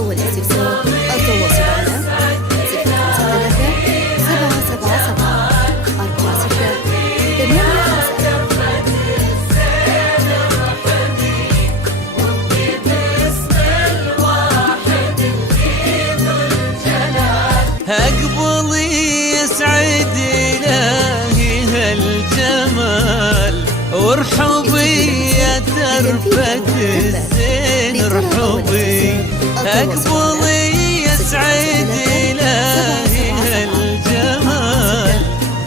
أول استفسار التواصل على 056 أقبلي يسعد إلهي هالجمال وارحبي يا ترفة الزين ارحبي. أقبلي يسعد إلهي هالجمال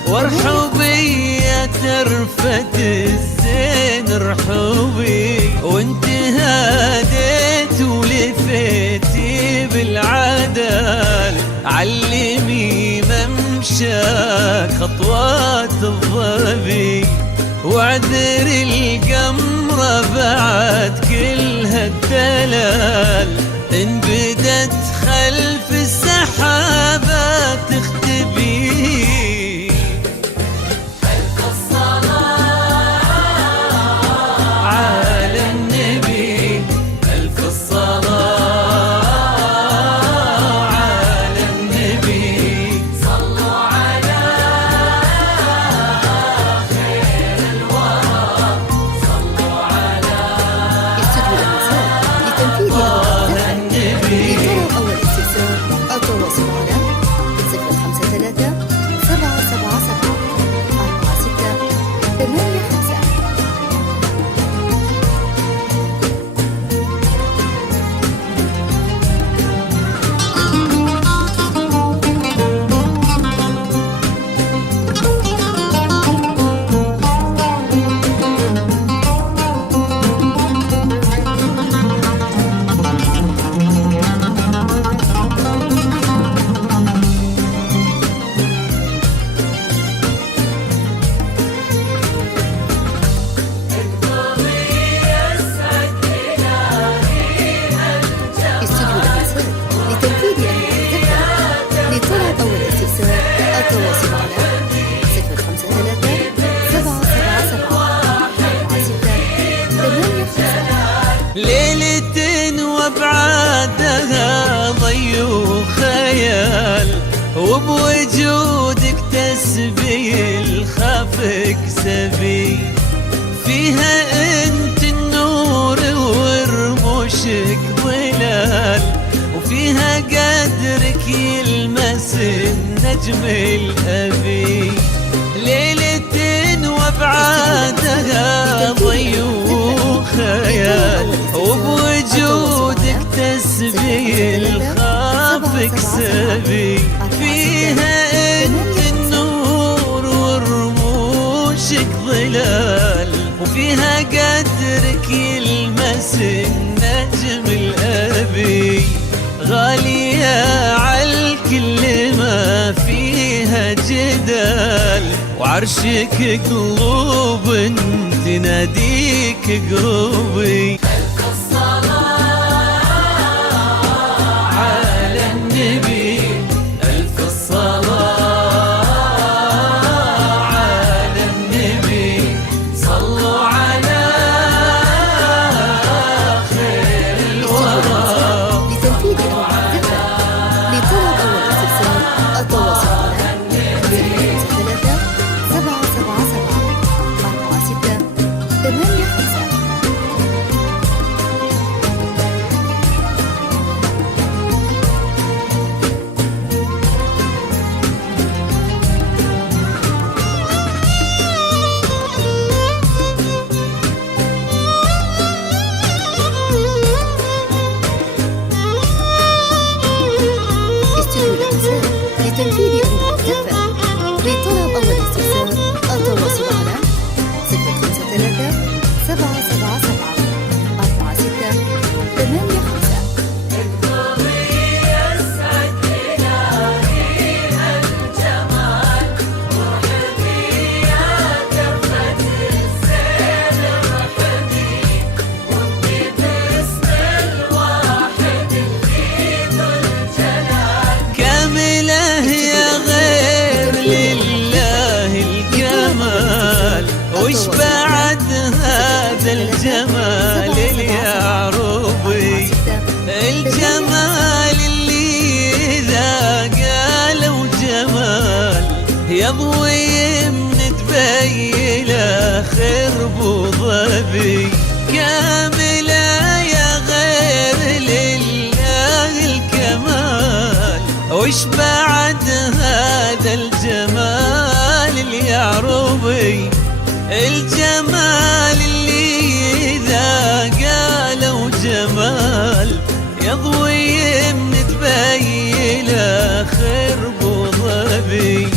وارحبي يا ترفة الزين ارحبي. وانت هاديت ولفيتي بالعدال علمي ممشاك خطوات الظبي. واعذر القمرة بعد كل هالدلال إن بدت خلف السحابات تختبي. ألف الصلاة على النبي ألف الصلاة على النبي. صلوا على خير الورى صلوا على استوديو الأنساب لتنفيذ النبي. لطلب أول استفسار التواصل على 053 777 4685. استوديو الأنساب لتنفيذ المتذكر. لطلب أول استفسار التواصل على 053 777 4685. ليلة وابعادها ضي وخيال وبوجودك تسبي الخافك سبي. فيها انت النور ورموشك ظلال وفيها قدرك يلمس النجم الأبي. ليلة وابعادها ضي وخيال وبوجودك تسبي الخافك سبي. فيها انت النور ورموشك ظلال وفيها قدرك يلمس النجم الأبي. غالية عالكل ما فيها جدال وعرشك قلوب تناديك قربي. ألف الصلاة على النبي ألف الصلاة على النبي. صلوا على خير الورى. لتنفيذ المتذكر. لطلب أول استفسار التواصل على 053 777 4685. استوديو الأنساب لتنفيذ المتذكر. لطلب أول استفسار التواصل على 053 777 4685. يسعد إلهي هالجمال وارحبي يا ترفة الزين ارحبي. وابني باسم الواحد اللي ذو الجلال. كاملة يا غير لله الكمال وش بعد هذا الجمال اليعربي. الجمال ضوي من تبيله خرب وظبي كاملة يا غير لله الكمال. وش بعد هذا الجمال اللي يعربي الجمال اللي إذا قالوا جمال يضوي من تبيله خرب وظبي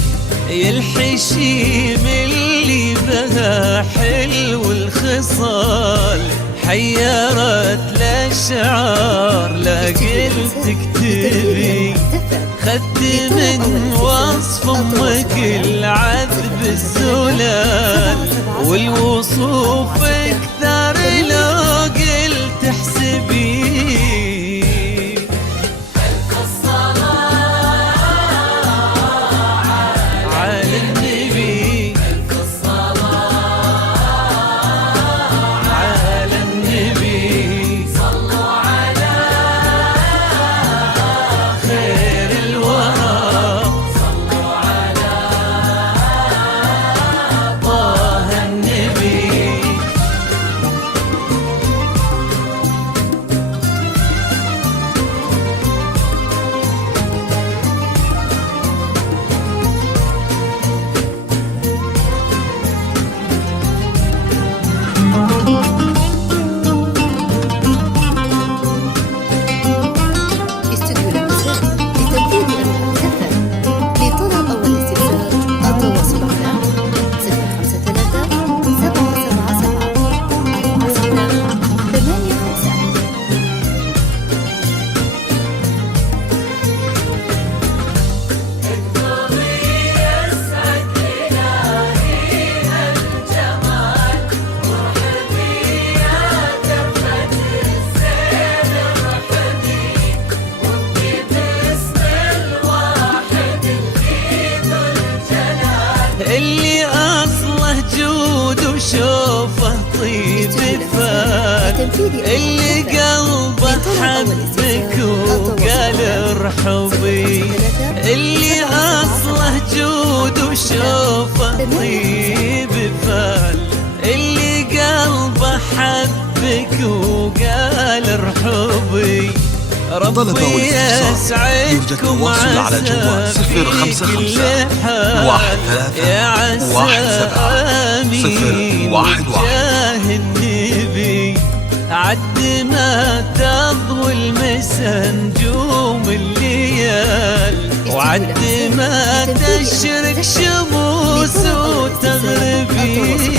الحشيم اللي بها حلو الخصال حيرت الأشعار لا قلت تكتبي خدت من وصف امك العذب الزلال والوصوف اكثر لو قلت احسبي. على النبي على النبي صلوا على خير الورى صلوا على طه النبي. استوديو الأمثال لتنفيذ المحتفل. لطلب أو الاستفسار التواصل على 053 777 4685. اكتبي يسعد إلهي هالجمال وارحمي يا كفة الزين ارحمي وابكي باسم الواحد اللي ذو الجلال. اللي أصله جود وشوفه طيب فال اللي قلبه حبك وقال ارحبي اللي أصله جود وشوفه طيب فال اللي قلبه حبك وقال ارحبي طلب ربي أو الاستفسار يرجى يسعدكم التواصل على جوال 055 يا 13 عسامي 011 وجاه النبي عد ما تضوي المسا نجوم الليال وعد ما تشرق شموس وتغربي